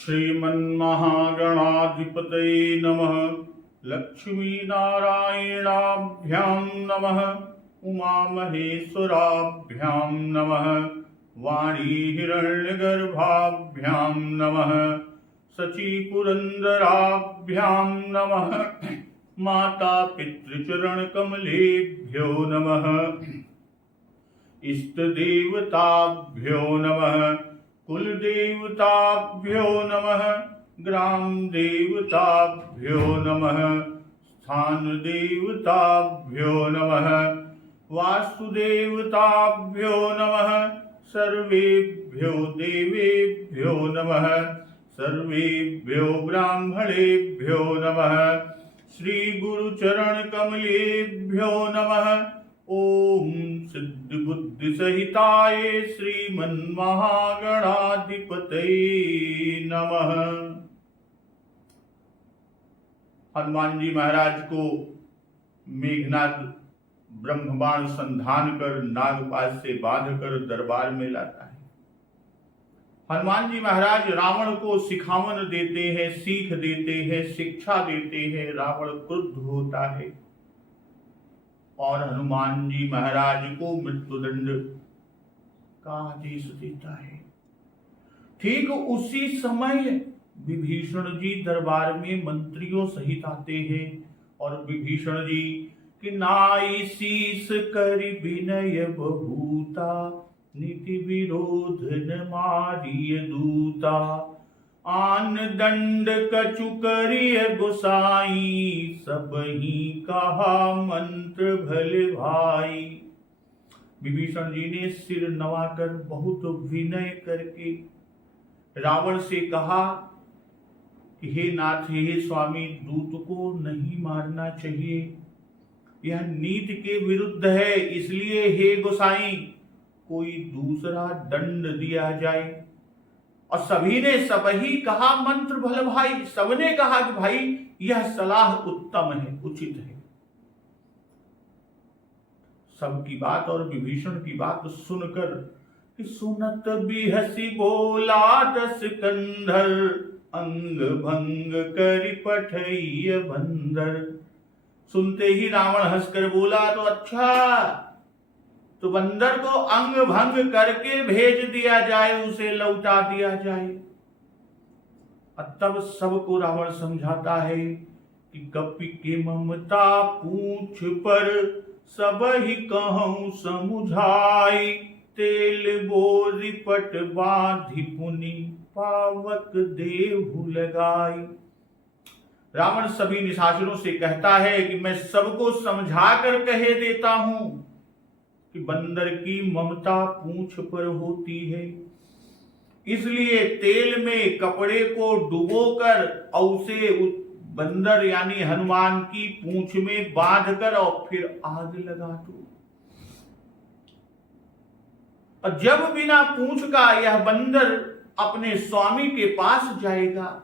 श्रीमन्महागणाधिपतये नमः। लक्ष्मीनारायणाभ्यां नमः। उमामहेश्वराभ्यां नमः। वाणी हिरण्यगर्भाभ्यां नमः। शचीपुरन्दराभ्यां नमः। माता पितृचरणकमलेभ्यो नमः। इष्टदेवताभ्यो नमः। कुलदेवताभ्यो नमः। ग्रामदेवताभ्यो नमः। स्थानदेवताभ्यो नमः। वास्तुदेवताभ्यो नमः। सर्वेभ्यो देवेभ्यो नमः। सर्वेभ्यो ब्राह्मणेभ्यो नमः। श्री गुरुचरणकमलेभ्यो नमः। ओम सिद्ध बुद्धि सहिताय श्रीमन्महागणाधिपतये नमः। हनुमान जी महाराज को मेघनाथ ब्रह्मबाण संधान कर नागपाश से बांधकर दरबार में लाता है। हनुमान जी महाराज रावण को सिखावन देते हैं, सीख देते हैं, शिक्षा देते हैं। रावण क्रुद्ध होता है और हनुमान जी महाराज को मृत्युदंड का आदेश देता है। ठीक उसी समय विभीषण जी दरबार में मंत्रियों सहित आते हैं और विभीषण जी कि नाई शीस कर विनय बहूता, नीति विरोध न मारिय दूता। आन दंड कछु करिय गोसाई, सब ही कहा मंत्र भले भाई। विभीषण जी ने सिर नवाकर बहुत विनय करके रावण से कहा कि हे नाथ, हे स्वामी, दूत को नहीं मारना चाहिए, यह नीति के विरुद्ध है। इसलिए हे गोसाई, कोई दूसरा दंड दिया जाए। और सभी ने सब ही कहा मंत्र भल भाई। सबने कहा कि भाई यह सलाह उत्तम है, उचित है। सबकी बात और विभीषण की बात सुनकर कि सुनत भी हंसी बोला दस कंधर, अंग भंग करि पठैय बंदर। सुनते ही रावण हंसकर बोला तो अच्छा, तो बंदर को अंग भंग करके भेज दिया जाए, उसे लौटा दिया जाए। तब सबको रावण समझाता है कि कपि के ममता पूछ पर, सब ही कहूं समुझाई। तेल बोरी पट बांधि पुनि, पावक देहु लगाई। रावण सभी निशाचरों से कहता है कि मैं सबको समझा कर कहे देता हूं कि बंदर की ममता पूंछ पर होती है, इसलिए तेल में कपड़े को डुबोकर उसे बंदर यानी हनुमान की पूंछ में बांधकर और फिर आग लगा दो। और जब बिना पूंछ का यह बंदर अपने स्वामी के पास जाएगा,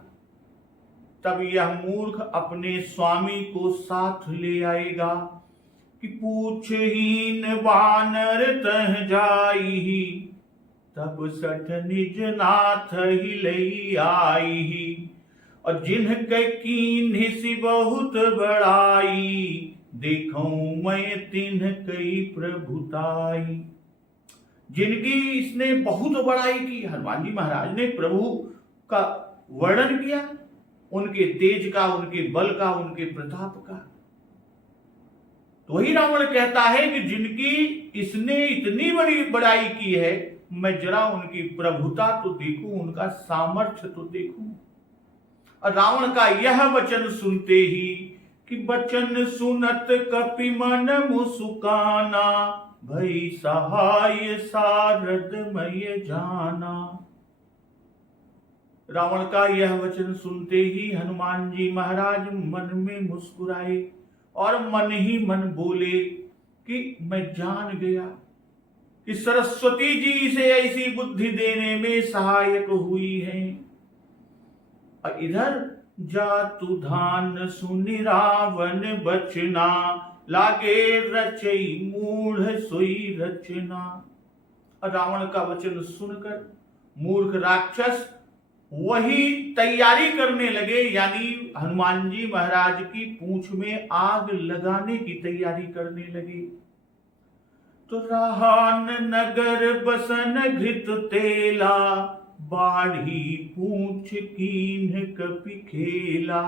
तब यह मूर्ख अपने स्वामी को साथ ले आएगा कि पूछहीन वानर तह जाई, तब सठ निज नाथ ही लई आई। और जिनके कीन्ह सी बहुत बड़ाई, देखूं मैं तिन्ह कई प्रभुताई। जिनकी इसने बहुत बड़ाई की, हनुमान जी महाराज ने प्रभु का वर्णन किया, उनके तेज का, उनके बल का, उनके प्रताप का। तो वही रावण कहता है कि जिनकी इसने इतनी बड़ी बड़ाई की है, मैं जरा उनकी प्रभुता तो देखूं, उनका सामर्थ्य तो देखूं। और रावण का यह वचन सुनते ही कि बचन सुनत कपि मन मुसुकाना, भई सहाय सारदमय जाना। रावण का यह वचन सुनते ही हनुमान जी महाराज मन में मुस्कुराए और मन ही मन बोले कि मैं जान गया कि सरस्वती जी से ऐसी बुद्धि देने में सहायक हुई है। और इधर जातु धान सुनि रावण बचना, लागे रचई मूढ़ सोई रचना। रावण का वचन सुनकर मूर्ख राक्षस वही तैयारी करने लगे, यानी हनुमान जी महाराज की पूंछ में आग लगाने की तैयारी करने लगे। तो राहान नगर बसन घृत तेला, बाढ़ी पूंछ कीन्ह कपि खेला।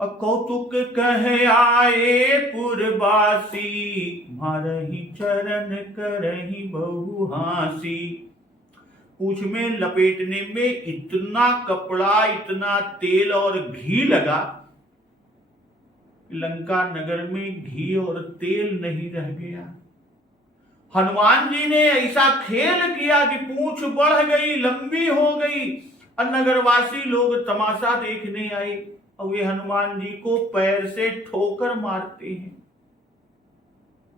कौतुक कह आए पुरवासी, मारही चरण करही बहु हासी। पूंछ में लपेटने में इतना कपड़ा, इतना तेल और घी लगा, लंका नगर में घी और तेल नहीं रह गया। हनुमान जी ने ऐसा खेल किया कि पूंछ बढ़ गई, लंबी हो गई, और नगरवासी लोग तमाशा देखने आए और वे हनुमान जी को पैर से ठोकर मारते हैं।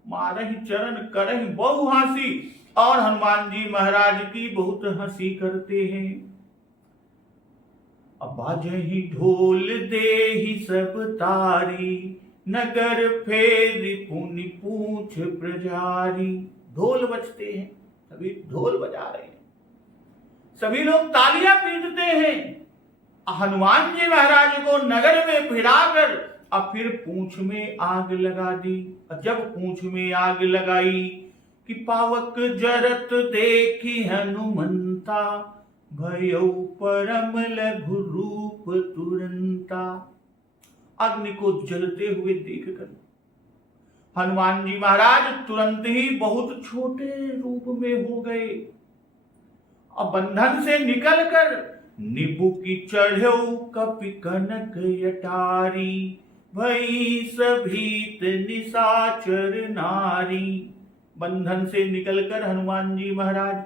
मारहि चरण करहि बहु हासी, और हनुमान जी महाराज की बहुत हंसी करते हैं। अब बाजहि ढोल देहि सब तारी, नगर फेरि पुनि पूंछ प्रजारी। ढोल बजते हैं, सभी ढोल बजा रहे हैं, सभी लोग तालियां पीटते हैं। हनुमान जी महाराज को नगर में फिराकर अब फिर पूंछ में आग लगा दी। जब पूंछ में आग लगाई कि पावक जरत देखी हनुमंता, भयो परम लघु रूप तुरंता। अग्नि को जलते हुए देखकर हनुमान जी महाराज तुरंत ही बहुत छोटे रूप में हो गए। अब बंधन से निकलकर निबु की चढ़ो कपि कनक यटारी, भई सभीत निशाचर नारी। बंधन से निकलकर हनुमान जी महाराज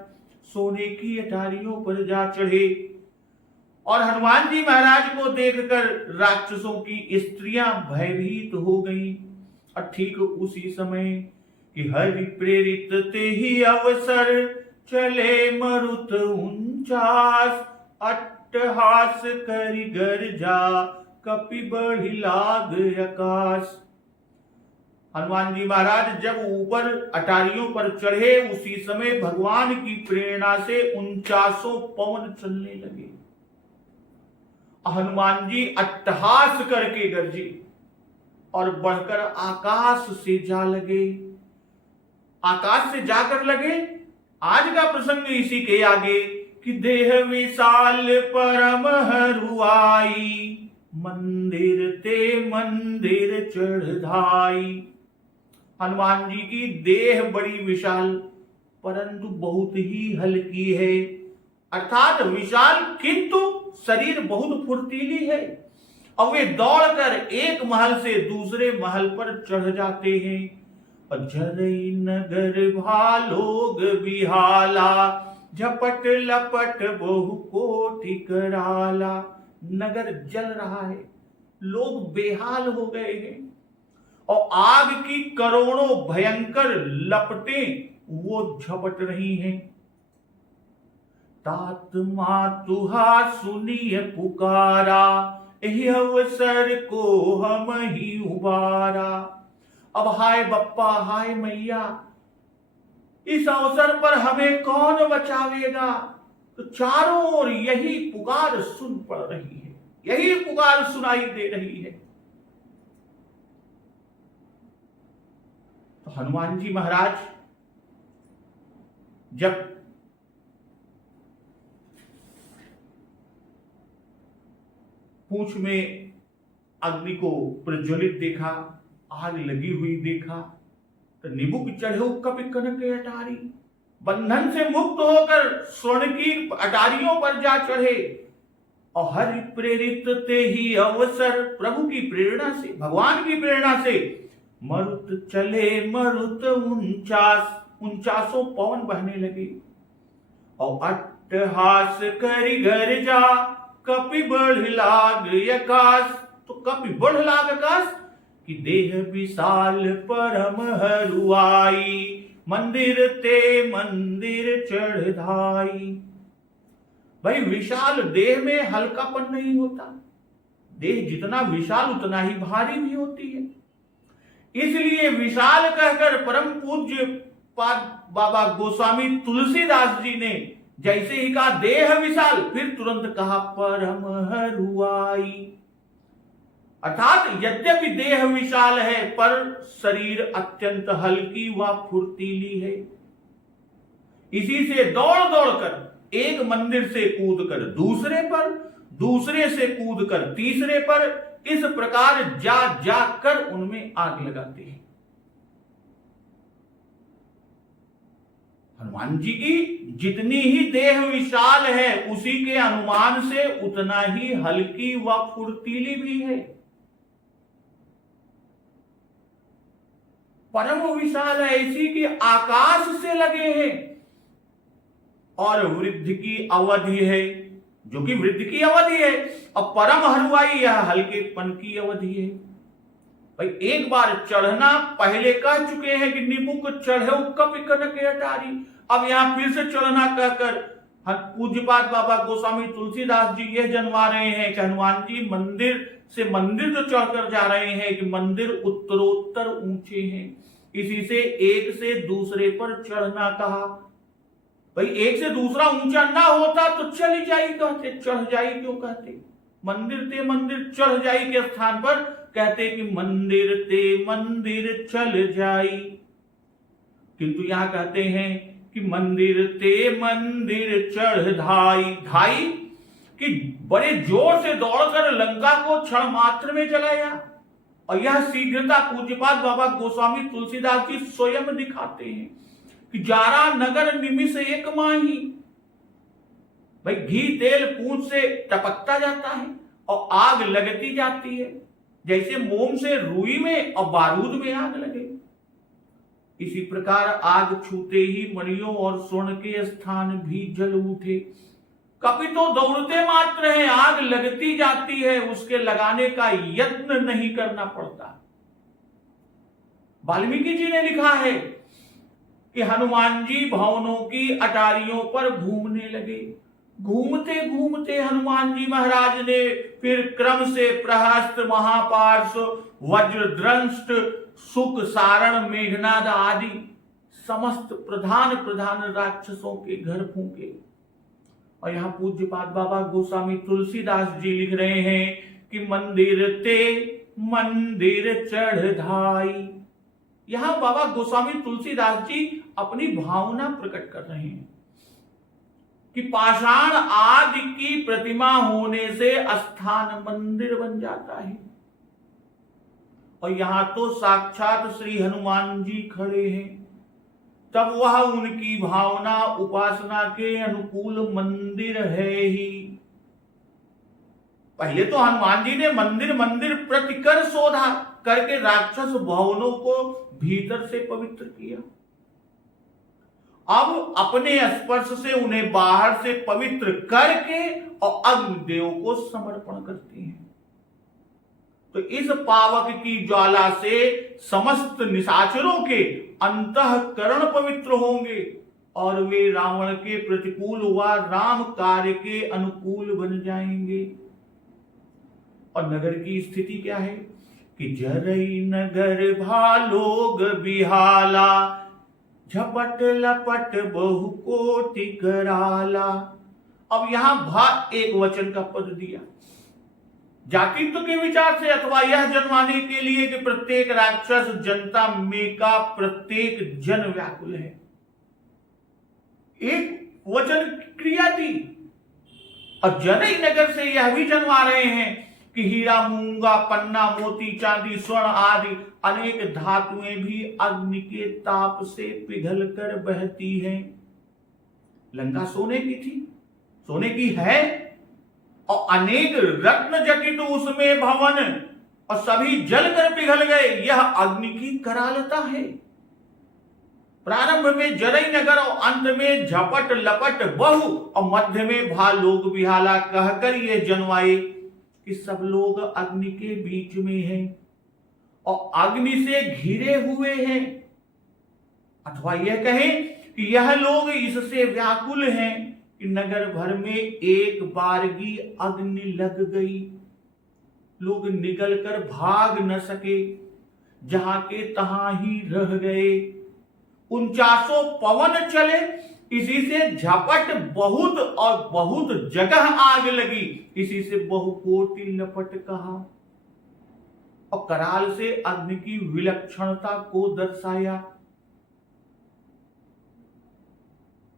सोने की अटारियों पर जा चढ़े, और हनुमान जी महाराज को देखकर राक्षसों की स्त्रियां भयभीत हो गईं। और ठीक उसी समय कि हरि प्रेरित ते ही अवसर, चले मरुत 49 अट्टहास करि गर्जा, कपि बढ़ि लाग आकाश। हनुमान जी महाराज जब ऊपर अटारियों पर चढ़े, उसी समय भगवान की प्रेरणा से 49 पवन चलने लगे। हनुमान जी अट्टहास करके गरजे और बढ़कर आकाश से जा लगे। आकाश से जाकर लगे, आज का प्रसंग इसी के आगे कि देह विशाल परम हरुआई, मंदिर ते मंदिर चढ़ाई। हनुमान जी की देह बड़ी विशाल परंतु बहुत ही हल्की है, अर्थात विशाल किंतु शरीर बहुत फुर्तीली है, और वे दौड़कर एक महल से दूसरे महल पर चढ़ जाते हैं। जरई नगर भालोग बिहाला, झपट लपट बहु कोटि कराला। नगर जल रहा है, लोग बेहाल हो गए हैं, और आग की करोड़ों भयंकर लपटें वो झपट रही हैं। तात मातुहा सुनिय पुकारा, यही अवसर को हम ही उबारा। अब हाय बप्पा, हाय मैया, इस अवसर पर हमें कौन बचावेगा। तो चारों ओर यही पुकार सुन पड़ रही है, यही पुकार सुनाई दे रही है। तो हनुमान जी महाराज जब पूंछ में अग्नि को प्रज्वलित देखा, आग लगी हुई देखा, तो निबुक चढ़ो कपि कनक अटारी, बंधन से मुक्त होकर स्वर्ण की अटारियों पर जा चढ़े। और हरि प्रेरित ते ही अवसर, प्रभु की प्रेरणा से, भगवान की प्रेरणा से मरुत चले मरुत 49 पवन बहने लगे। और अट्टहास करि गर्जा, कपि बढ़ लाग आकाश। तो कपि बढ़ लाग आकाश कि देह विशाल परम हरुआई, मंदिर ते मंदिर चढ़ाई। भाई विशाल देह में हल्कापन नहीं होता, देह जितना विशाल उतना ही भारी भी होती है। इसलिए विशाल कहकर परम पूज्य बाबा गोस्वामी तुलसीदास जी ने जैसे ही कहा देह विशाल, फिर तुरंत कहा परम हरुआई। अर्थात यद्यपि देह विशाल है पर शरीर अत्यंत हल्की व फुर्तीली है। इसी से दौड़ दौड़कर एक मंदिर से कूदकर दूसरे पर, दूसरे से कूदकर तीसरे पर, इस प्रकार जा जाकर उनमें आग लगाते हैं। हनुमान जी की जितनी ही देह विशाल है उसी के अनुमान से उतना ही हल्की व फुर्तीली भी है। परम विशाल ऐसी कि आकाश से लगे हैं, और वृद्धि की अवधि है, जो कि वृद्धि की अवधि है, और परम हरुआई यह हल्केपन की अवधि है। भाई एक बार चढ़ना, पहले कह चुके हैं कि निमुख चढ़े कपिकन के अटारी, अब यहां फिर से चढ़ना कहकर पूज्यपाद बाबा गोस्वामी तुलसीदास जी यह जनवा रहे हैं कि हनुमान जी मंदिर से मंदिर जो चढ़कर जा रहे हैं कि मंदिर उत्तरोत्तर ऊंचे हैं, इसी से एक से दूसरे पर चढ़ना कहा। भाई एक से दूसरा ऊंचा ना होता तो चली जाई कहते, चढ़ जाई क्यों कहते? मंदिर ते मंदिर चढ़ जाई के स्थान पर कहते कि मंदिर ते मंदिर चल जाई, किंतु यहां कहते हैं कि मंदिर ते मंदिर चढ़ धाई। धाई कि बड़े जोर से दौड़कर लंका को क्षण मात्र में जलाया, और यह शीघ्रता पूज्यपाद बाबा गोस्वामी तुलसीदास जी स्वयं दिखाते हैं कि जारा नगर निमिष एक माही। भाई घी तेल पूंछ से टपकता जाता है और आग लगती जाती है, जैसे मोम से रुई में और बारूद में आग लगे। इसी प्रकार आग छूते ही मणियों और स्वर्ण के स्थान भी जल उठे। कपि तो दौड़ते मात्र हैं, आग लगती जाती है, उसके लगाने का यत्न नहीं करना पड़ता। वाल्मीकि जी ने लिखा है कि हनुमान जी भवनों की अटारियों पर घूमने लगे। घूमते घूमते हनुमान जी महाराज ने फिर क्रम से प्रहस्त, महापार्श्व, वज्रद्रंष्ट, सुक, सारण, मेघनाद आदि समस्त प्रधान प्रधान राक्षसों के घर फूंके। और यहां पूज्यपाद बाबा गोस्वामी तुलसीदास जी लिख रहे हैं कि मंदिर ते मंदिर चढ़ धाई। यहां बाबा गोस्वामी तुलसीदास जी अपनी भावना प्रकट कर रहे हैं कि पाषाण आदि की प्रतिमा होने से स्थान मंदिर बन जाता है, और यहां तो साक्षात श्री हनुमान जी खड़े हैं, तब वह उनकी भावना उपासना के अनुकूल मंदिर है ही। पहले तो हनुमान जी ने मंदिर मंदिर प्रतिकर शोधा करके राक्षस भवनों को भीतर से पवित्र किया, अब अपने स्पर्श से उन्हें बाहर से पवित्र करके और अग्निदेव को समर्पण करती हैं। तो इस पावक की ज्वाला से समस्त निशाचरों के अंतःकरण पवित्र होंगे और वे रावण के प्रतिकूल व राम कार्य के अनुकूल बन जाएंगे। और नगर की स्थिति क्या है कि जरई नगर भालोग बिहाला, झपट लपट बहु कोटि कराला। अब यहां भा एक वचन का पद दिया, जातित्व के विचार से अथवा यह जनवाने के लिए कि प्रत्येक राक्षस जनता में का प्रत्येक जन व्याकुल है। एक वचन क्रिया दी, और जनई नगर से यह भी जनवा रहे हैं कि हीरा, मूंगा, पन्ना, मोती, चांदी, स्वर्ण आदि अनेक धातुएं भी अग्नि के ताप से पिघलकर बहती हैं। लंका सोने की थी, सोने की है, और अनेक रत्न जटित उसमें भवन, और सभी जलकर पिघल गए। यह अग्नि की करालता है। प्रारंभ में जरई नगर और अंत में झपट लपट बहु और मध्य में भालोग बिहाला कहकर ये जनवाए कि सब लोग अग्नि के बीच में हैं और अग्नि से घिरे हुए हैं, अथवा यह कहें कि यह लोग इससे व्याकुल हैं कि नगर भर में एक बारगी अग्नि लग गई, लोग निकलकर भाग न सके, जहां के तहां ही रह गए। 49 पवन चले इसी से झपट बहुत और बहुत जगह आग लगी, इसी से बहुकोटि लपट कहा। और कराल से अग्नि की विलक्षणता को दर्शाया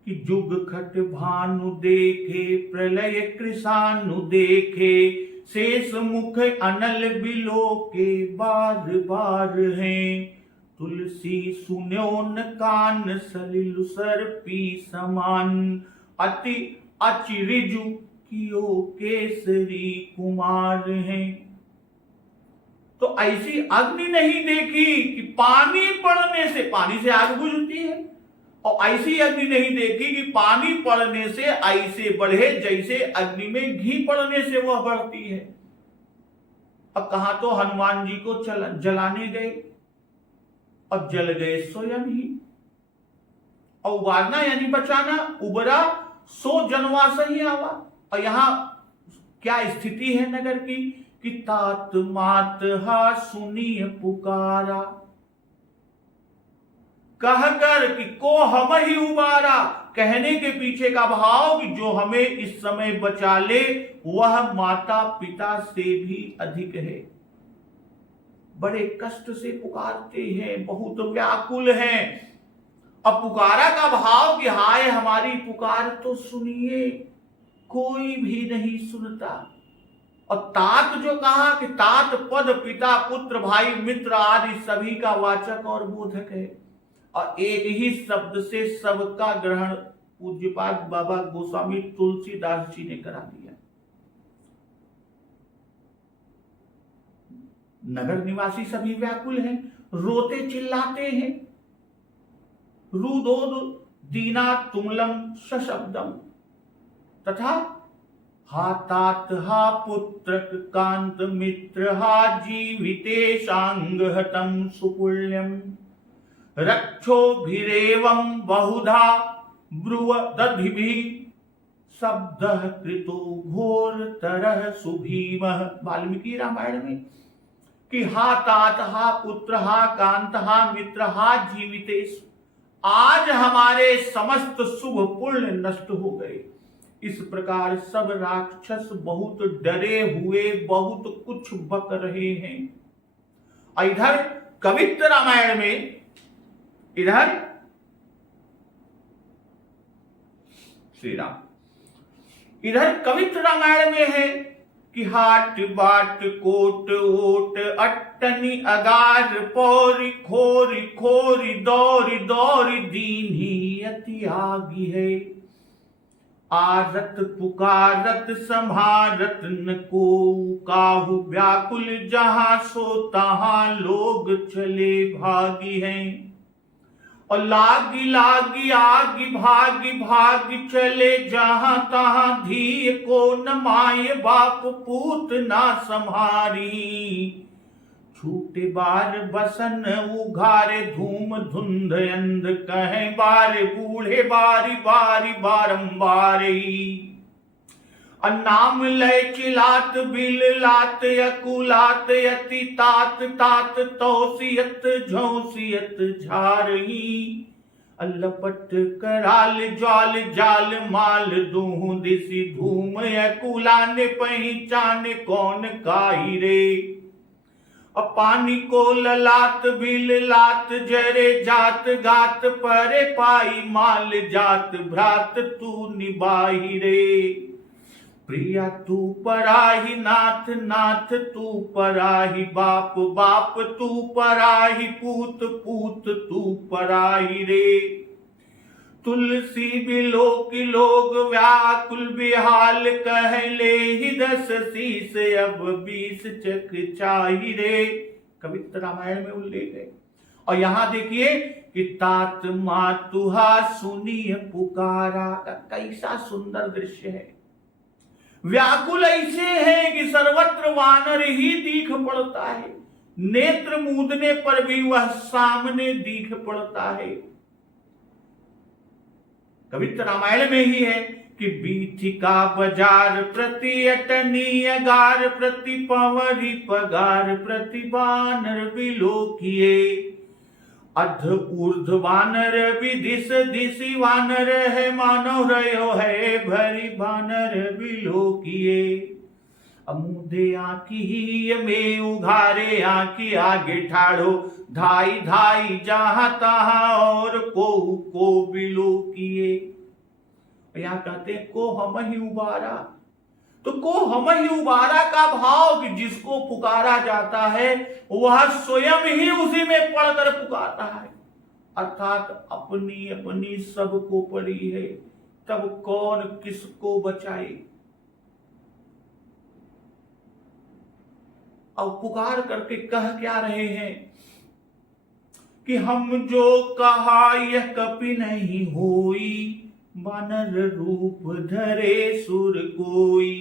कि जुग खट भानु देखे, प्रलय कृषानु देखे, शेष मुख अनल बिलो के बार बार हैं। तुलसी सुन्योन कान सलिल सर्पी समान, अति अचिरिजु कियो केसरी कुमार हैं। तो ऐसी अग्नि नहीं देखी कि पानी पड़ने से आग बुझती है, और ऐसी अग्नि नहीं देखी कि पानी पड़ने से ऐसे बढ़े जैसे अग्नि में घी पड़ने से वह बढ़ती है। अब कहा तो हनुमान जी को जलाने गए और जल गए स्वयं ही। और उबारना यानी बचाना, उबरा सो जनवास ही आवा। और यहां क्या स्थिति है नगर की कि तात मात हा सुनिय पुकारा, कहकर कि को हम ही उबारा। कहने के पीछे का भाव कि जो हमें इस समय बचा ले वह माता पिता से भी अधिक है। बड़े कष्ट से पुकारते हैं, बहुत व्याकुल हैं। अब पुकारा का भाव कि हाय हमारी पुकार तो सुनिए, कोई भी नहीं सुनता। और तात जो कहा कि तात पद पिता पुत्र भाई मित्र आदि सभी का वाचक और बोधक है, और एक ही शब्द से सबका ग्रहण पूज्यपाद बाबा गोस्वामी तुलसीदास जी ने करा दिया। नगर निवासी सभी व्याकुल हैं, रोते चिल्लाते हैं। रुदोद दीना तुमलम सशब्दम, तथा हा तात हा पुत्र कांत मित्र हा जीवितेशांग हतम सुपुल्यम, रक्षोभिरेवं बहुधा ब्रुवदधिभिः शब्दः कृतो घोर तरह सुभीमः। वाल्मीकि रामायण में कि हा तात हा पुत्र हा कांत हा मित्र हा जीवितेश, आज हमारे समस्त शुभ पुण्य नष्ट हो गए। इस प्रकार सब राक्षस बहुत डरे हुए बहुत कुछ बक रहे हैं। इधर कवित्त रामायण में, इधर श्री राम, इधर कवित्त रामायण में है कि हाट बाट कोट ओट अट्टनी अगार पौरी खोरी खोरी दौरी दौरी दीन्ही अति आगी है। आरत पुकारत संभारत न को, काहू व्याकुल जहां सो तहां लोग चले भागी हैं। और लागी लागी आगी भागी भागी चले जहां तहां, धी को न माय बाप पूत ना संहारी। छूटे बार बसन उघारे धूम धुंध अंध, कहे बारे बूढ़े बारी बारी बारंबारी। नाम लय चिलात बिल लात यकुलात यति तात तात तौसियत झौसियत झारही। लपट कराल ज्वाल जाल माल दूह दिसी धूम, यकुलाने पहचाने कौन काई रे। पानी को ललात बिल लात जरे जात गात, परे पाई माल जात भ्रात तू निबाही रे। प्रिया तू पराही नाथ नाथ तू पराही बाप बाप तू पराही पूत पूत तू पराही रे। तुलसी बिलो की लोग व्याकुल बेहाल, कह ले ही 10 शीस अब 20 चक चाही रे। कवित्त रामायण में उल्लेख है। और यहां देखिए कि तात मातुहा सुनिय पुकारा, कैसा सुंदर दृश्य है। व्याकुल ऐसे है कि सर्वत्र वानर ही दीख पड़ता है, नेत्र मूंदने पर भी वह सामने दीख पड़ता है। कवित्त रामायण में ही है कि बीथिका बाजार प्रति अटनीय गार, प्रति पवरी पगार प्रति बानर बिलो किए। अध ऊर्ध वानर विदिश दिशि वानर है, मानव रयो है भरी वानर बिलोकिए। अमुदे आखी में उघारे आखी आगे ठाड़ो, धाई धाई जहां तहां और को बिलोकिए। यहां कहते को हम ही उबारा, तो को हम ही उबारा का भाव कि जिसको पुकारा जाता है वह स्वयं ही उसी में पड़कर पुकारता है, अर्थात अपनी अपनी सबको पड़ी है, तब कौन किसको बचाए। अब पुकार करके कह क्या रहे हैं कि हम जो कहा यह कपि नहीं होई, वानर रूप धरे सुर कोई।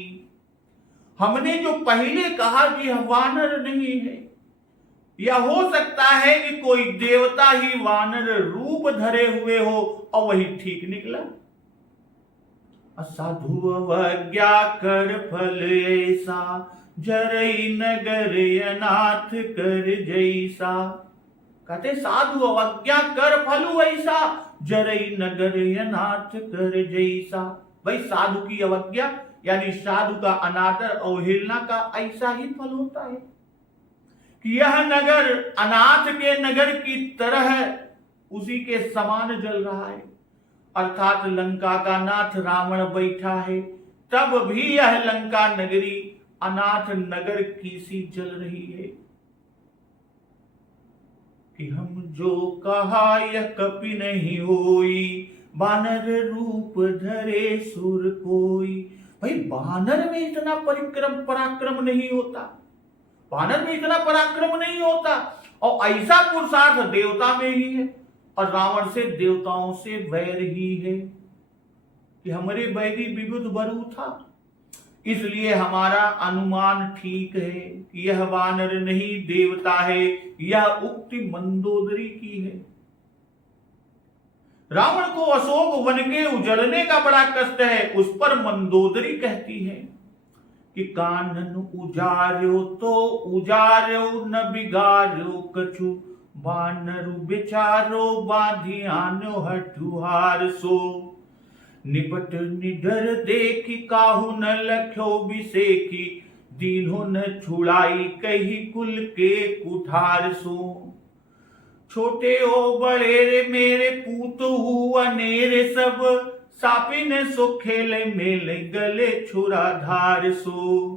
हमने जो पहले कहा कि यह वानर नहीं है, या हो सकता है कि कोई देवता ही वानर रूप धरे हुए हो और वही ठीक निकला। असाधु अवज्ञा कर फल ऐसा, जरई नगर अनाथ कर जैसा। कहते साधु अवज्ञा कर फलु ऐसा, जरई नगर अनाथ कर जैसा। भाई साधु की अवज्ञा यानी साधु का अनादर अवहेलना का ऐसा ही फल होता है कि यह नगर अनाथ के नगर की तरह उसी के समान जल रहा है, अर्थात लंका का नाथ रावण बैठा है, तब भी यह लंका नगरी अनाथ नगर की सी जल रही है। कि हम जो कहा यह कपि नहीं होई, बानर रूप धरे सुर कोई। भाई बानर में इतना पराक्रम नहीं होता, बानर में इतना पराक्रम नहीं होता, और ऐसा पुरुषार्थ देवता में ही है, और रावण से देवताओं से वैर ही है कि हमारे वैरी विविध बरु था। इसलिए हमारा अनुमान ठीक है कि यह वानर नहीं देवता है, यह उक्ति मंदोदरी की है। रावण को अशोक वन के उजड़ने का बड़ा कष्ट है, उस पर मंदोदरी कहती है कि कानन उजार्यो तो उजार्यो न बिगार्यो कछु, वानरु बेचारो बाधियानो हठुहार सो। निपट निडर देखी काहू न लख्यो बिसेखी, दीन्हो न छुड़ाई कही कुल के कुठार सो। छोटे ओ बड़े रे मेरे पूत हुआ नेरे सब, सापिन सो खेले मेले गले छुरा धार सो।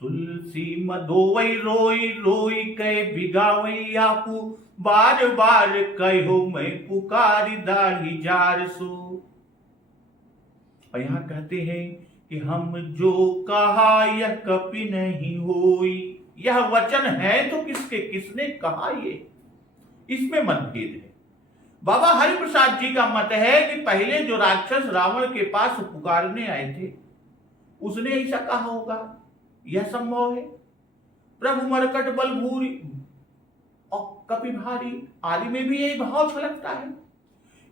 तुलसी मधोवई रोई रोई कह बिगावई आपू, बार बार कहो मैं पुकारी दाढ़ी जार सो। और यहां कहते हैं कि हम जो कहा यह कपि नहीं होई। यह वचन है तो किसके, किसने कहा, ये इसमें मतभेद है। बाबा हरिप्रसाद जी का मत है कि पहले जो राक्षस रावण के पास पुकारने आए थे उसने ऐसा कहा होगा, यह संभव है। प्रभु मरकट बल भूरी और कपि भारी आदि में भी यही भाव छलकता है।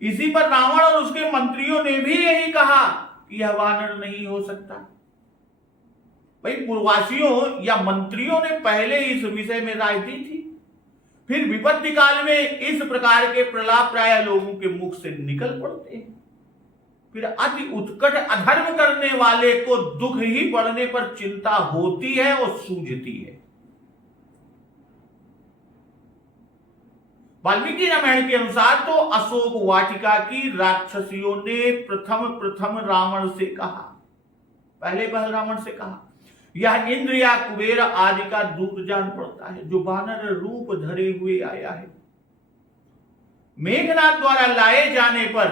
इसी पर रावण और उसके मंत्रियों ने भी यही कहा कि यह वानर नहीं हो सकता। भाई पूर्ववासियों या मंत्रियों ने पहले इस विषय में राय दी थी, फिर विपत्ति काल में इस प्रकार के प्रलाप प्राय लोगों के मुख से निकल पड़ते हैं। फिर अति उत्कट अधर्म करने वाले को दुख ही पड़ने पर चिंता होती है और सूझती है। वाल्मीकि रामायण के अनुसार तो अशोक वाटिका की राक्षसियों ने प्रथम रावण से कहा, पहले रावण से कहा, यह इंद्र या कुबेर आदि का दूत जान पड़ता है जो वानर रूप धरे हुए आया है। मेघनाथ द्वारा लाए जाने पर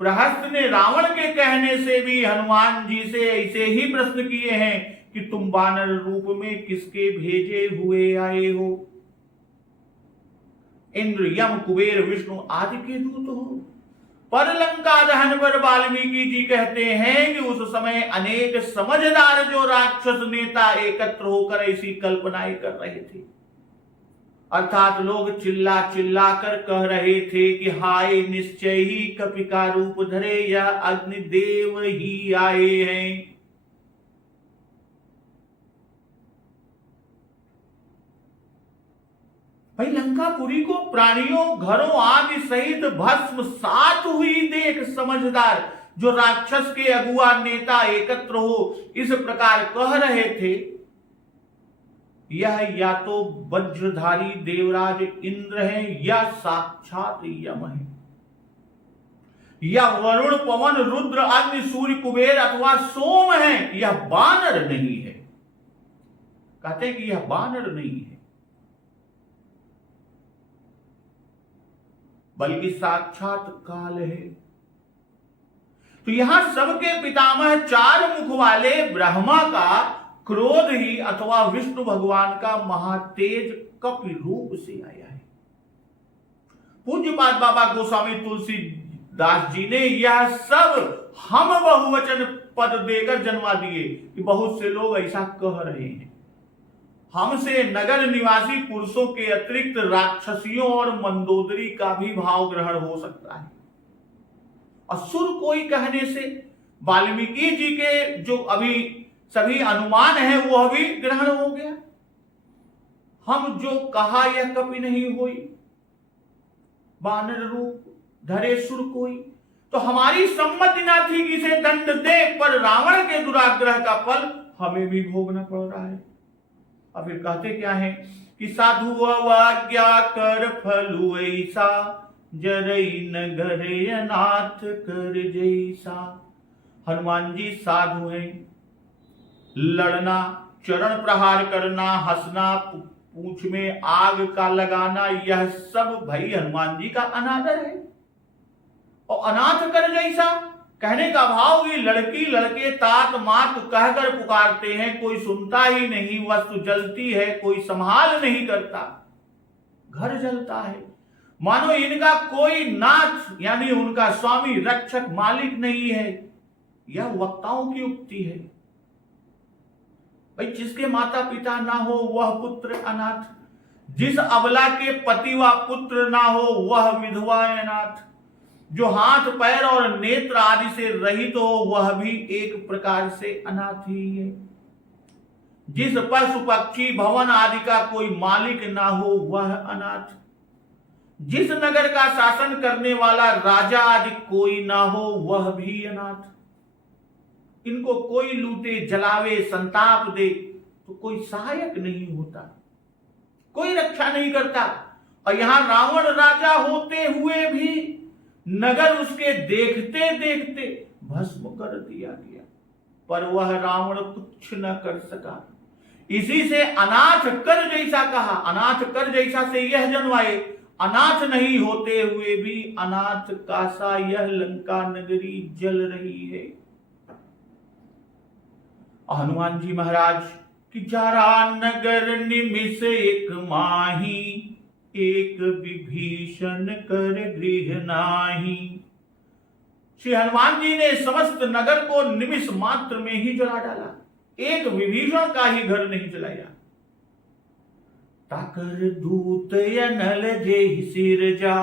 प्रहस्त ने रावण के कहने से भी हनुमान जी से ऐसे ही प्रश्न किए हैं कि तुम वानर रूप में किसके भेजे हुए आए हो। इंद्र यम कुबेर विष्णु आदि के दूत हो। पर लंका दहन पर वाल्मीकि जी कहते हैं कि उस समय अनेक समझदार जो राक्षस नेता एकत्र होकर ऐसी कल्पनाएं कर रहे थे, अर्थात लोग चिल्ला चिल्ला कर कह रहे थे कि हाय निश्चय ही कपि का रूप धरे यह अग्निदेव ही आए हैं। भाई लंकापुरी को प्राणियों घरों आदि सहित भस्म सात हुई देख समझदार जो राक्षस के अगुआ नेता एकत्र हो इस प्रकार कह रहे थे, यह या तो वज्रधारी देवराज इंद्र है या साक्षात यम है, या वरुण पवन रुद्र अग्नि सूर्य कुबेर अथवा सोम है, यह बानर नहीं है। कहते हैं कि यह बानर नहीं है बल्कि साक्षात काल है। तो यहां सबके पितामह चार मुख वाले ब्रह्मा का क्रोध ही अथवा विष्णु भगवान का महातेज कपि रूप से आया है। पूज्यपाद बाबा गोस्वामी तुलसीदास जी ने यह सब हम बहुवचन पद देकर जन्मा दिए कि बहुत से लोग ऐसा कह रहे हैं। हमसे नगर निवासी पुरुषों के अतिरिक्त राक्षसियों और मंदोदरी का भी भाव ग्रहण हो सकता है। असुर कोई कहने से वाल्मीकि जी के जो अभी सभी अनुमान है वह भी ग्रहण हो गया। हम जो कहा यह कभी नहीं हुई, बानर रूप धरे सुर कोई, तो हमारी सम्मति ना थी कि इसे दंड दे, पर रावण के दुराग्रह का फल हमें भी भोगना पड़ रहा है। अब फिर कहते क्या है कि साधु अवज्ञा कर फलु ऐसा, जरई नगर अनाथ कर जैसा। हनुमान जी साधु हैं, लड़ना, चरण प्रहार करना, हंसना, पूंछ में आग का लगाना, यह सब भाई हनुमान जी का अनादर है। और अनाथ कर जैसा कहने का भाव कि लड़की लड़के तात मात कहकर पुकारते हैं, कोई सुनता ही नहीं, वस्तु जलती है कोई संभाल नहीं करता, घर जलता है, मानो इनका कोई नाथ यानी उनका स्वामी रक्षक मालिक नहीं है। यह वक्ताओं की उक्ति है। भाई जिसके माता पिता ना हो वह पुत्र अनाथ, जिस अबला के पति व पुत्र ना हो वह विधवा अनाथ, जो हाथ पैर और नेत्र आदि से रहित हो वह भी एक प्रकार से अनाथ ही है। जिस पशु पक्षी भवन आदि का कोई मालिक ना हो वह अनाथ, जिस नगर का शासन करने वाला राजा आदि कोई ना हो वह भी अनाथ। इनको कोई लूटे जलावे संताप दे तो कोई सहायक नहीं होता, कोई रक्षा नहीं करता। और यहां रावण राजा होते हुए भी नगर उसके देखते देखते भस्म कर दिया गया, पर वह रावण कुछ न कर सका। इसी से अनाथ कर जैसा कहा, अनाथ कर जैसा से यह जन्माए, अनाथ नहीं होते हुए भी अनाथ कासा यह लंका नगरी जल रही है। हनुमान जी महाराज कि जरा नगर निमिष एक माही, एक विभीषण कर गृह नाही। श्री हनुमान जी ने समस्त नगर को निमिष मात्र में ही जला डाला, एक विभीषण का ही घर नहीं जलाया। ताकर दूत अनल जेहि सिर जा,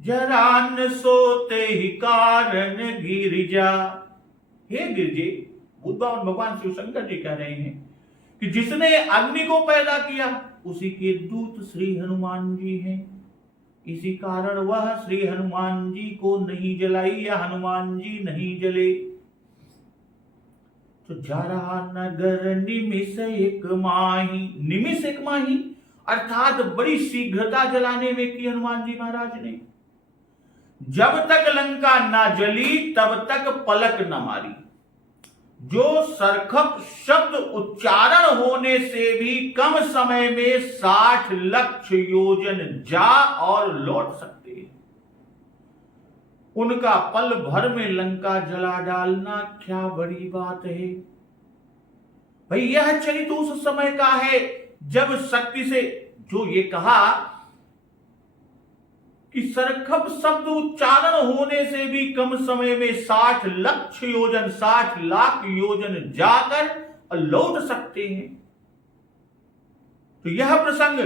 जरान सोते ही कारण गिर जा। हे गिरजे, भगवान शिव शंकर जी कह रहे हैं कि जिसने अग्नि को पैदा किया उसी के दूत श्री हनुमान जी हैं। इसी कारण वह श्री हनुमान जी को नहीं जलाई या हनुमान जी नहीं जले। तो जरा नगर निमिष एक माही, निमिष एक माही अर्थात बड़ी शीघ्रता जलाने में की हनुमान जी महाराज ने। जब तक लंका ना जली तब तक पलक न मारी। जो सरखप शब्द उच्चारण होने से भी कम समय में 60 लक्ष योजन जा और लौट सकते हैं, उनका पल भर में लंका जला डालना क्या बड़ी बात है। भाई यह चरित उस समय का है जब शक्ति से जो ये कहा कि सरखप शब्द उच्चारण होने से भी कम समय में 60 लक्ष योजन 60 लाख योजन जाकर लौट सकते हैं। तो यह प्रसंग,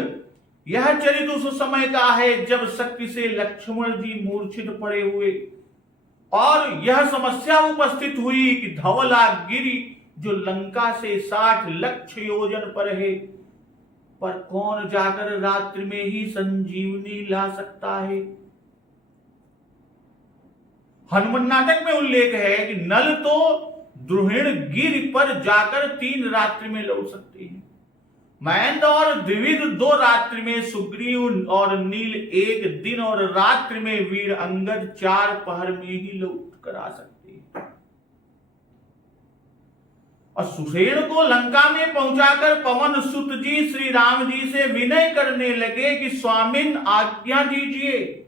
यह चरित्र उस समय का है जब शक्ति से लक्ष्मण जी मूर्छित पड़े हुए और यह समस्या उपस्थित हुई कि धवला गिरी जो लंका से 60 लक्ष योजन पर है, पर कौन जाकर रात्रि में ही संजीवनी ला सकता है। हनुमान नाटक में उल्लेख है कि नल तो द्रुहिण गिर पर जाकर 3 रात्रि में लौट सकते हैं। महेंद्र और द्विविध 2 रात्रि में, सुग्रीव और नील 1 दिन और रात्रि में, वीर अंगद 4 पहर में ही लौट कर आ सकते हैं। और सुषेण को लंका में पहुंचाकर पवन सुत जी श्री राम जी से विनय करने लगे कि स्वामिन आज्ञा दीजिए,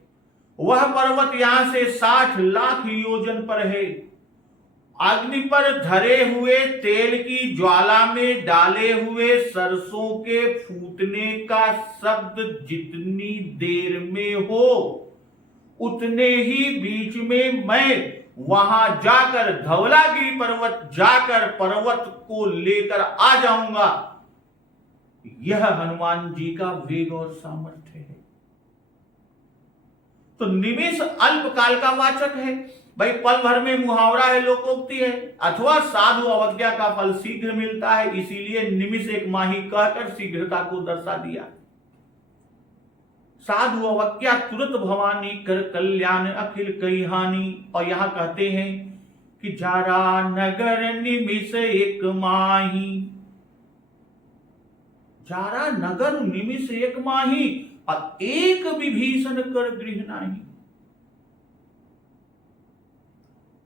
वह पर्वत यहां से 60 लाख योजन पर है। अग्नि पर धरे हुए तेल की ज्वाला में डाले हुए सरसों के फूटने का शब्द जितनी देर में हो, उतने ही बीच में मैं वहां जाकर धवलागिरी पर्वत जाकर पर्वत को लेकर आ जाऊंगा। यह हनुमान जी का वेग और सामर्थ्य है। तो निमिष अल्पकाल का वाचक है भाई, पल भर में मुहावरा है, लोकोक्ति है, अथवा साधु अवज्ञा का फल शीघ्र मिलता है, इसीलिए निमिष एक माही कहकर शीघ्रता को दर्शा दिया। साधु अवज्ञा तुरंत भवानी कर कल्याण अखिल कई हानि। और यहां कहते हैं कि जारा नगर निमिष एक माही, जारा नगर निमिष एक माही, और एक विभीषण कर गृह नाही।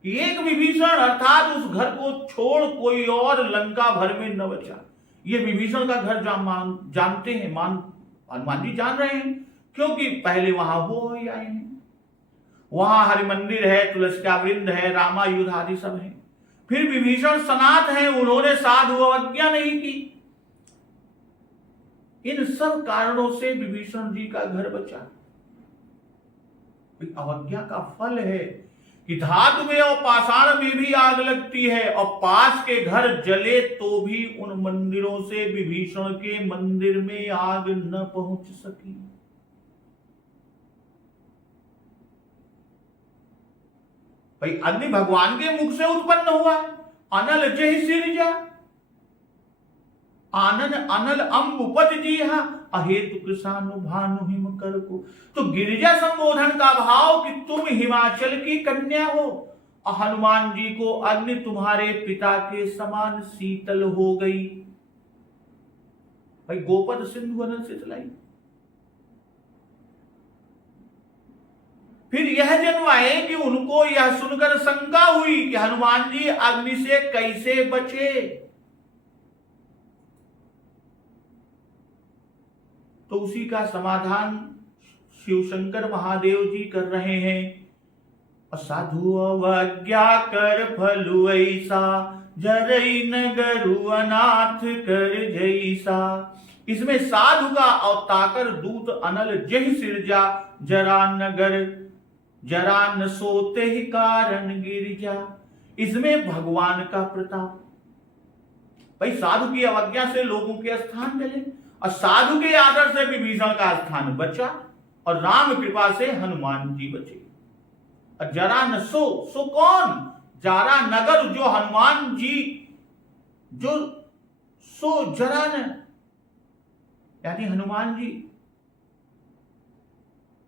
एक विभीषण अर्थात उस घर को छोड़ कोई और लंका भर में न बचा। ये विभीषण का घर जानते हैं, हनुमान जी जान रहे हैं, क्योंकि पहले वहां वो आए हैं। वहां हरि मंदिर है, तुलसी का वृंद है, रामायुध आदि सब है। फिर विभीषण सनात है, उन्होंने साधु अवज्ञा नहीं की। इन सब कारणों से विभीषण जी का घर बचा। अवज्ञा का फल है कि धातु में और पाषाण में भी आग लगती है, और पास के घर जले तो भी उन मंदिरों से विभीषण के मंदिर में आग न पहुंच सकी। भाई अग्नि भगवान के मुख से उत्पन्न हुआ, अनल जय सिरजा, आनन अनल अम्ब उपज जीहा, अहेतु कृषानु भानु हिम कर को। तो गिरिजा संबोधन का भाव कि तुम हिमाचल की कन्या हो, और हनुमान जी को अग्नि तुम्हारे पिता के समान शीतल हो गई। भाई गोपद सिंधु अनल शीतलाई। फिर यह जन्माए कि उनको यह सुनकर शंका हुई कि हनुमान जी अग्नि से कैसे बचे। तो उसी का समाधान शिव शंकर महादेव जी कर रहे हैं। असाधु अवज्ञा कर फलु ऐसा, जरई नगरु अनाथ कर जैसा। इसमें साधु का अवताकर दूत अनल जय सिरजा, जरा नगर जरा न सोते ही कारण गिरिजा। इसमें भगवान का प्रताप। भाई साधु की अवज्ञा से लोगों के स्थान चले, और साधु के आदर से विभीषण का स्थान बचा, और राम कृपा से हनुमान जी बचे। और जरा न सो कौन? जारा नगर, जो हनुमान जी जो सो जरा न, यानी हनुमान जी।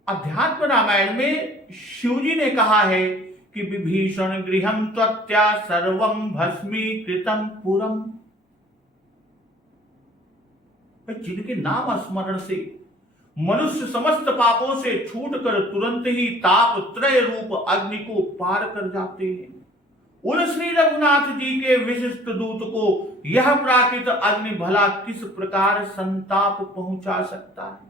अध्यात्म रामायण में शिव जी ने कहा है कि विभीषण गृहम त्वत्या सर्वम भस्मीकृतम पुरम। जिनके नाम स्मरण से मनुष्य समस्त पापों से छूटकर तुरंत ही ताप त्रय रूप अग्नि को पार कर जाते हैं, उन श्री रघुनाथ जी के विशिष्ट दूत को यह प्राकृत अग्नि भला किस प्रकार संताप पहुंचा सकता है।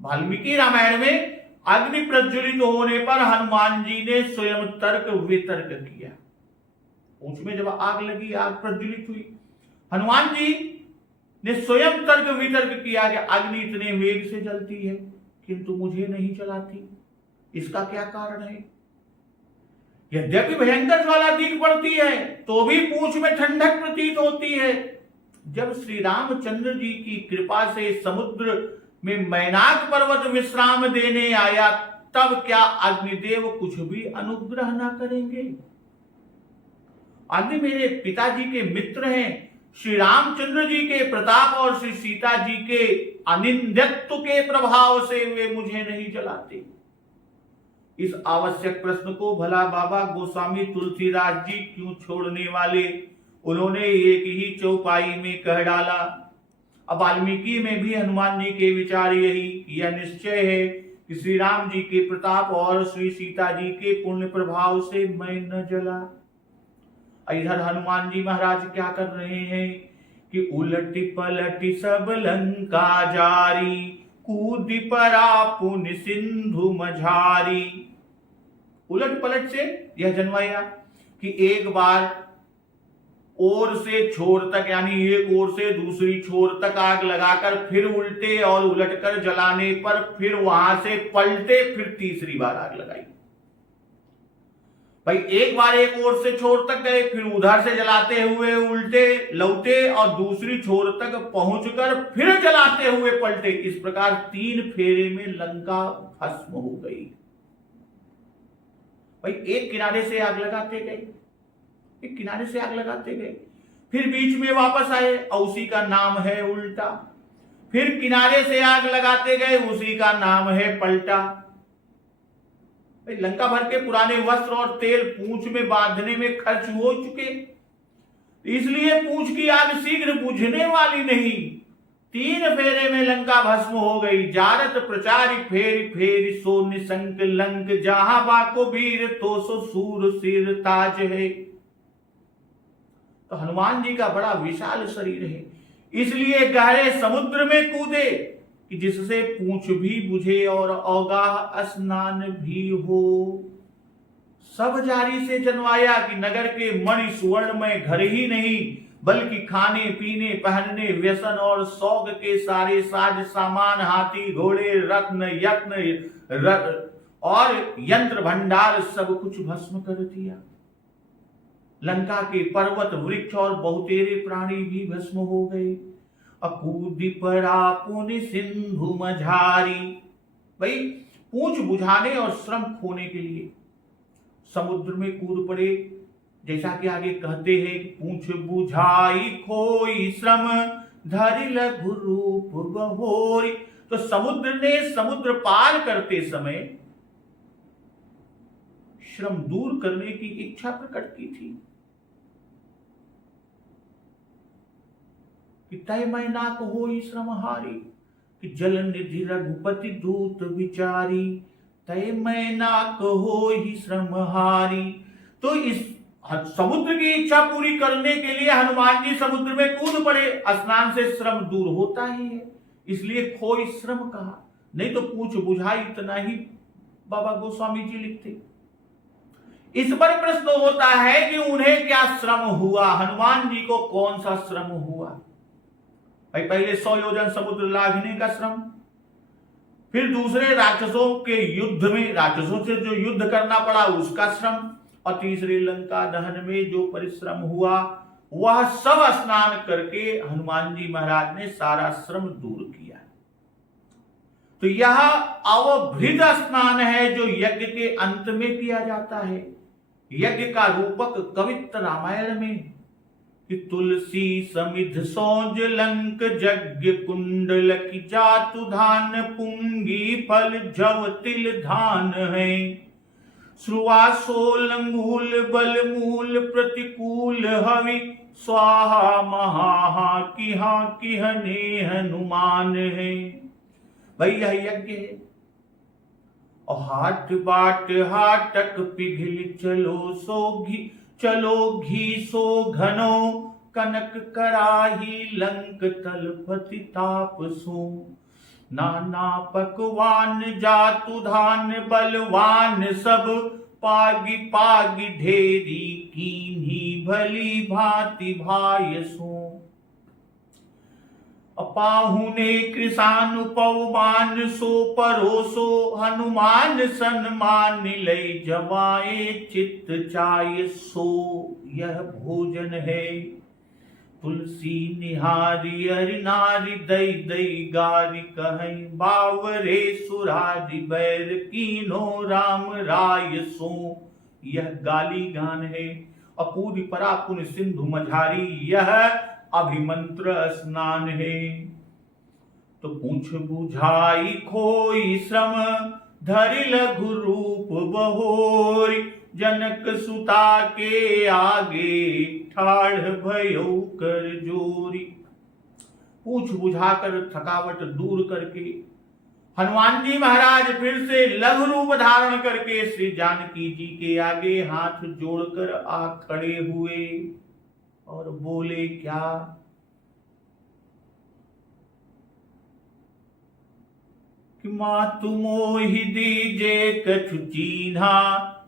वाल्मीकि रामायण में अग्नि प्रज्वलित होने पर हनुमान जी ने स्वयं तर्क वितर्क किया। पूंछ में जब आग लगी, आग प्रज्वलित हुई, हनुमान जी ने स्वयं तर्क वितर्क किया कि अग्नि इतने वेग से जलती है किंतु मुझे नहीं जलाती, इसका क्या कारण है। यद्यपि भयंकर ज्वाला दिख पड़ती है तो भी पूंछ में ठंडक प्रतीत होती है। जब श्री रामचंद्र जी की कृपा से समुद्र में मैनाक पर्वत विश्राम देने आया, तब क्या अग्निदेव कुछ भी अनुग्रह ना करेंगे। अग्नि मेरे पिताजी के मित्र हैं, श्री रामचंद्र जी के प्रताप और श्री सीता जी के अनिंद्यत्व के प्रभाव से वे मुझे नहीं जलाते। इस आवश्यक प्रश्न को भला बाबा गोस्वामी तुलसीदास जी क्यों छोड़ने वाले, उन्होंने एक ही चौपाई में कह डाला। अब वाल्मीकि में भी हनुमान जी के विचार यही, यह निश्चय है कि श्री राम जी के प्रताप और श्री सीता जी के पुण्य प्रभाव से मैं न जला। इधर हनुमान जी महाराज क्या कर रहे हैं कि उलटी पलटी सब लंका जारी, कूदी परा पुण्य सिंधु मझारी। उलट पलट से यह जन्माया कि एक बार ओर से छोर तक, यानी एक ओर से दूसरी छोर तक आग लगाकर फिर उल्टे और उलटकर जलाने पर फिर वहां से पलटे, फिर तीसरी बार आग लगाई। भाई एक बार एक ओर से छोर तक गए, फिर उधर से जलाते हुए उल्टे लौटे और दूसरी छोर तक पहुंचकर फिर जलाते हुए पलटे। इस प्रकार 3 फेरे में लंका भस्म हो गई। भाई एक किनारे से आग लगाते गए, एक किनारे से आग लगाते गए, फिर बीच में वापस आए और उसी का नाम है उल्टा। फिर किनारे से आग लगाते गए, उसी का नाम है पलटा। लंका भर के पुराने वस्त्र और तेल पूंछ में बांधने में खर्च हो चुके, इसलिए पूंछ की आग शीघ्र बुझने वाली नहीं। 3 फेरे में लंका भस्म हो गई। जारत प्रचारी फेरी फेरी सो निशंक लंक, जहां बाको वीर तो सो सूर सिर ताज है। तो हनुमान जी का बड़ा विशाल शरीर है, इसलिए गहरे समुद्र में कूदे कि जिससे पूंछ भी बुझे और औगाह स्नान भी हो। सब जारी से जनवाया कि नगर के मणि सुवर्ण में घर ही नहीं, बल्कि खाने पीने पहनने व्यसन और सौग के सारे साज सामान, हाथी घोड़े रत्न यत्न और यंत्र भंडार सब कुछ भस्म कर दिया। लंका के पर्वत वृक्ष और बहुतेरे प्राणी भी भस्म हो गए। अकूदी परा पुण्य सिंधु मझारी। भाई पूंछ बुझाने और श्रम खोने के लिए समुद्र में कूद पड़े। जैसा कि आगे कहते हैं, पूंछ बुझाई खोई श्रम, धरि लघु रूप बहोरी। तो समुद्र ने समुद्र पार करते समय श्रम दूर करने की इच्छा प्रकट की थी कि तय मैं नाक होई श्रमहारी, कि जल निधि रघुपति दूत विचारी, तय मैं नाक होई श्रमहारी। तो इस समुद्र की इच्छा पूरी करने के लिए हनुमान जी समुद्र में कूद पड़े। स्नान से श्रम दूर होता ही है, इसलिए खोई श्रम कहा, नहीं तो पूछ बुझाई इतना ही बाबा गोस्वामी जी लिखते। इस पर प्रश्न होता है कि उन्हें क्या श्रम हुआ, हनुमान जी को कौन सा श्रम हुआ। भाई पहले 100 योजन समुद्र लांघने का श्रम, फिर दूसरे राक्षसों के युद्ध में राक्षसों से जो युद्ध करना पड़ा उसका श्रम, और तीसरे लंका दहन में जो परिश्रम हुआ वह सब स्नान करके हनुमान जी महाराज ने सारा श्रम दूर किया। तो यह अवभृत स्नान है जो यज्ञ के अंत में किया जाता है। यज्ञ का रूपक कवित्त रामायण में कि तुलसी समिध सौज लंक यज्ञ कुंडल की जातु धान, पुंगी फल जव तिल धान है, श्रुवासो लंगूल बल मूल प्रतिकूल हवि, स्वाहा महा किहने हनुमान है। भाई यह यज्ञ है। और हाट बाट हाटक पिघल चलो घी सो घनो, कनक कराही लंक तलपति ताप सो, नाना पकवान जातु धान बलवान सब, पागी पागी ढेरी कीन्ही भली भांति भायसो, अपाहुने कृषानु पवमान सो परोसो, हनुमान सन्मान लय जवाए चित्त चाय सो। यह भोजन है। तुलसी निहारी हरि नारी दई दई गारी कहीं, बावरे सुरारी बैर कीनो राम राय सो। यह गाली गान है। अपूरी परा पुण्य सिंधु मझारी, यह अभिमंत्र स्नान है। तो पूछ बुझाई खोई श्रम धरि लघु रूप बहोरी, जनक सुता के आगे ठाढ़ भयो कर जोरी। पूछ बुझाकर थकावट दूर करके हनुमान जी महाराज फिर से लघु रूप धारण करके श्री जानकी जी के आगे हाथ जोड़कर आ खड़े हुए और बोले क्या? कि मातु मोहि दीजे कछु चीन्हा,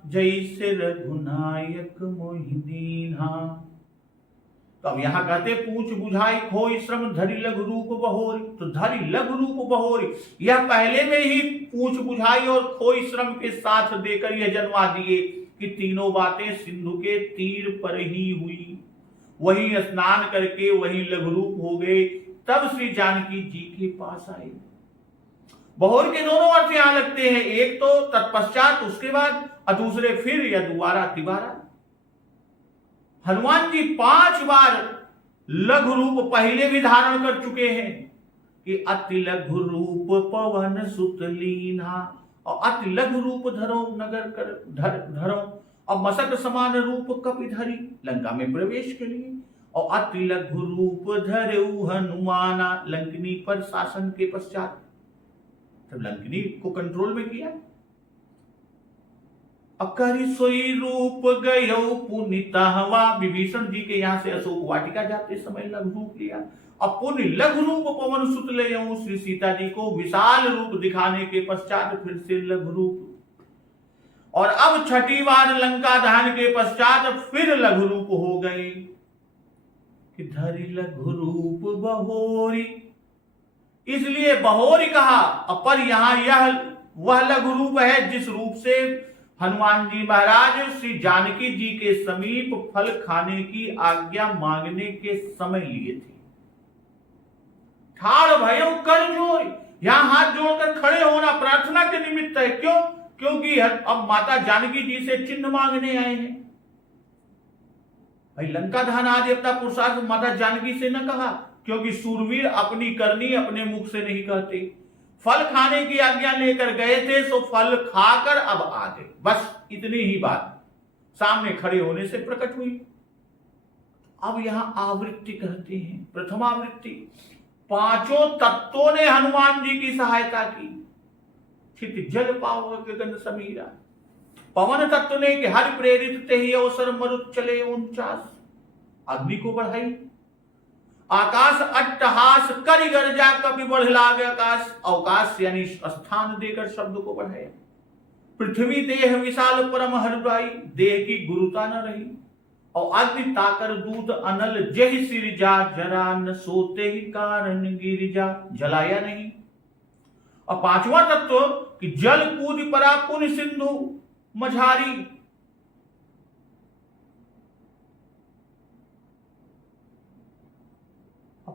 जैसे रघुनायक मोहि दीन्हा। तो अब यहां कहते पूछ बुझाई खोई श्रम धरि लघु रूप बहोरी। तो धरि लघु रूप बहोरी, यह पहले में ही पूछ बुझाई और खोई श्रम के साथ देकर यह जन्मा दिए कि तीनों बातें सिंधु के तीर पर ही हुई। वही स्नान करके वही लघु रूप हो गए, तब श्री जानकी जी के पास आए। बहोर के दोनों अर्थ यहां लगते हैं, एक तो तत्पश्चात उसके बाद, और दूसरे फिर या दोबारा तिबारा। हनुमान जी 5 बार लघु रूप पहले भी धारण कर चुके हैं कि अति लघु रूप पवन सुत लीन्हा, और अति लघु रूप धरो नगर कर धरो, और मसक समान रूप कपि धरी, लंका में प्रवेश के लिए। और अति लघु रूप धरेउ हनुमाना, लंकिनी पर शासन के पश्चात, तब लंकिनी को कंट्रोल में किया। अकरि सोई रूप गयो पुनितहवा, विभीषण जी के यहां से अशोक वाटिका जाते समय लघु रूप लिया। अब पुण्य लघु रूप पवन सुत लेयऊ, श्री सीता जी को विशाल रूप दिखाने के पश्चात फिर से लघु रूप। और अब 6ठी बार लंका दहन के पश्चात फिर लघु रूप हो गए कि धरि लघु रूप बहोरी, इसलिए बहोरी कहा। पर यहां यह वह लघु रूप है जिस रूप से हनुमान जी महाराज श्री जानकी जी के समीप फल खाने की आज्ञा मांगने के समय लिए थे। ठाड़ भयो कर जोरी, यहां हाथ जोड़कर खड़े होना प्रार्थना के निमित्त है। क्यों? क्योंकि अब माता जानकी जी से चिन्ह मांगने आए हैं। भाई लंका दहन आदि अपना पुरुषार्थ माता जानकी से न कहा, क्योंकि सूरवीर अपनी करनी अपने मुख से नहीं कहते। फल खाने की आज्ञा लेकर गए थे, सो फल खाकर अब आ गए, बस इतनी ही बात सामने खड़े होने से प्रकट हुई। अब यहां आवृत्ति कहते हैं, प्रथमावृत्ति। 5 तत्वों ने हनुमान जी की सहायता की। छित जल पाव गगन समीरा, पवन तत्व ने कि हर प्रेरित ते ही अवसर मरुत चले 49, अग्नि को बढ़ाई। आकाश अट्टहास करि गर्जा कभी बढ़ लागे आकाश, अवकाश यानी स्थान देकर शब्द को बढ़ाया। पृथ्वी देह विशाल परम हरबाई, देह की गुरुता न रही। और अग्नि ताकर दूत अनल जय सिरजा, जरा न सोते ही कारण गिरिजा, जलाया नहीं। और 5वां तत्व कि जल कूद परा पुण्य सिंधु मझारी,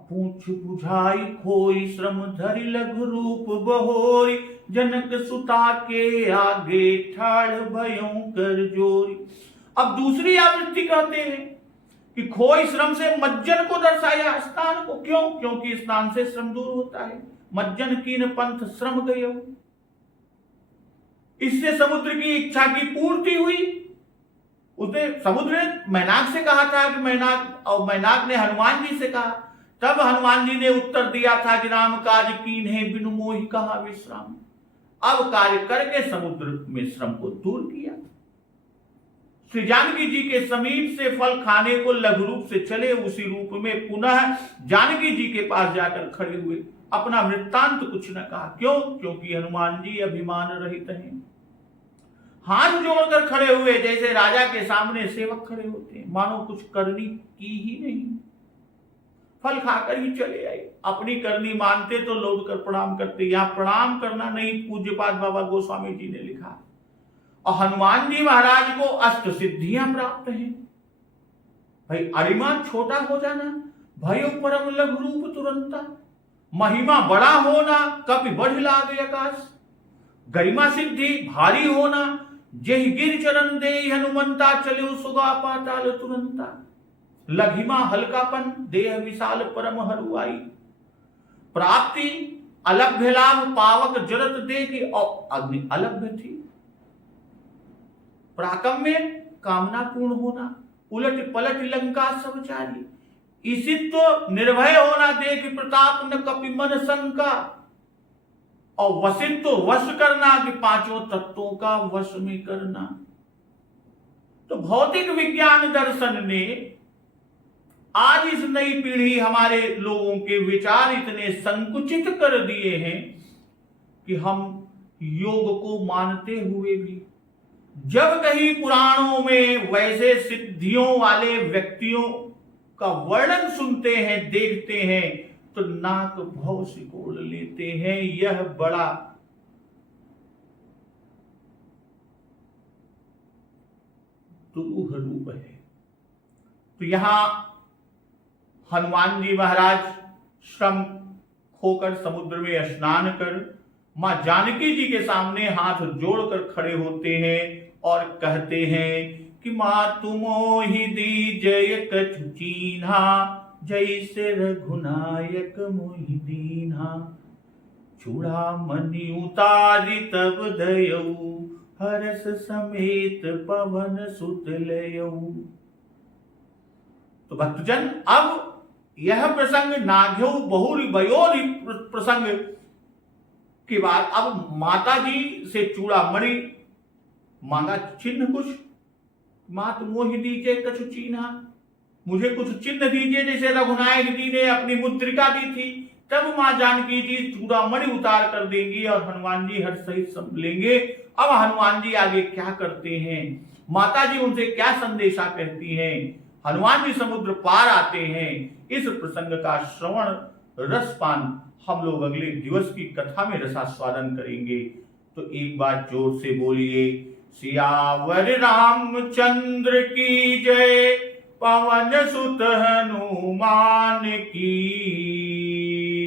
पूछ बुझाई खोई श्रम धरि लघु रूप बहोरी, जनक सुता के आगे ठाड़ भयो कर जोरी। अब दूसरी आवृत्ति कहते हैं कि खोई श्रम से मज्जन को दर्शाया, स्नान को। क्यों? क्योंकि स्नान से श्रम दूर होता है। मज्जन कीन पंथ श्रम गयो, इससे समुद्र की इच्छा की पूर्ति हुई। उसने समुद्र ने मैनाक से कहा था कि मैनाक, और मैनाक ने हनुमान जी से कहा। तब हनुमान जी ने उत्तर दिया था कि राम काज कीन्हे बिनु मोहि कहा विश्राम। अब कार्य करके समुद्र में श्रम को दूर किया। श्री जानकी जी के समीप से फल खाने को लघु रूप से चले, उसी रूप में पुनः जानकी जी के पास जाकर खड़े हुए। अपना वृत्तांत कुछ न कहा। क्यों? क्योंकि हनुमान जी अभिमान रहित हैं। हाथ जोड़कर खड़े हुए, जैसे राजा के सामने सेवक खड़े होते हैं, मानो कुछ करनी की ही नहीं। फल खाकर ही चले आए। अपनी करनी मानते तो लौट कर प्रणाम करते, यहां प्रणाम करना नहीं, पूज्यपाद बाबा गोस्वामी जी ने लिखा। और हनुमान जी महाराज को अष्ट सिद्धियां प्राप्त हैं। भाई अरिमा छोटा हो जाना, भयो परम लघु रूप तुरंता, महिमा बड़ा होना कभी बढ़ लागे आकाश, गरिमा सिद्धि भारी होना, जय गिर चरण दे हनुमंता, चले सुगा पाताल तुरंता। लघिमा हल्कापन, देह विशाल परम हरुआई। प्राप्ति अलभ्य लाभ, पावक जरत देगी, और अग्नि अलभ्य थी। प्राकम्य कामना पूर्ण होना, उलट पलट लंका सब चारी। इसी तो निर्भय होना, देख प्रताप न कपि मन शंका। और वसित तो वश करना, कि पांचों तत्वों का वश में करना। तो भौतिक विज्ञान दर्शन ने आज इस नई पीढ़ी हमारे लोगों के विचार इतने संकुचित कर दिए हैं कि हम योग को मानते हुए भी जब कहीं पुराणों में वैसे सिद्धियों वाले व्यक्तियों का वर्णन सुनते हैं, देखते हैं, तो नाक भौं सिकोड़ लेते हैं। यह बड़ा दुरूह रूप है। तो यहां हनुमान जी महाराज श्रम खोकर समुद्र में स्नान कर मां जानकी जी के सामने हाथ जोड़कर खड़े होते हैं और कहते हैं कि मां तुमोहि दीजय कछु चीन्हा, जैसे रघुनायक मोहि दीन्हा। चूड़ामणि उतारि तब दयऊ, हरस समेत पवन सुत लयऊ। तो भक्तजन, अब यह प्रसंग नाघ्यो बहुरी बयोरी प्रसंग के बाद अब माता जी से चूड़ामणि मांगा चिन्ह कुछ। मात मोहि दीजिए कछु चिन्हा, मुझे कुछ चिन्ह दीजिए जैसे रघुनायक जी ने अपनी मुद्रिका दी थी। तब मां जानकी जी चूड़ामणि उतार कर देंगी और हनुमान जी हर्ष सहित लेंगे। अब हनुमान जी आगे क्या करते हैं, माता जी उनसे क्या संदेशा कहती हैं, हनुमान जी समुद्र पार आते हैं, इस प्रसंग का श्रवण रसपान हम लोग अगले दिवस की कथा में रसास्वादन करेंगे। तो एक बार जोर से बोलिए, सियावर रामचंद्र की जय, पवन सुत हनुमान की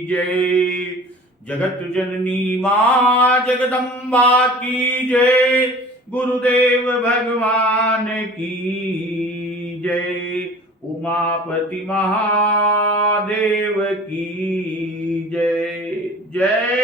जय। जगत जननी मां जगदम्बा की जय, गुरुदेव भगवान की जय, उमापति महादेव की जय। जय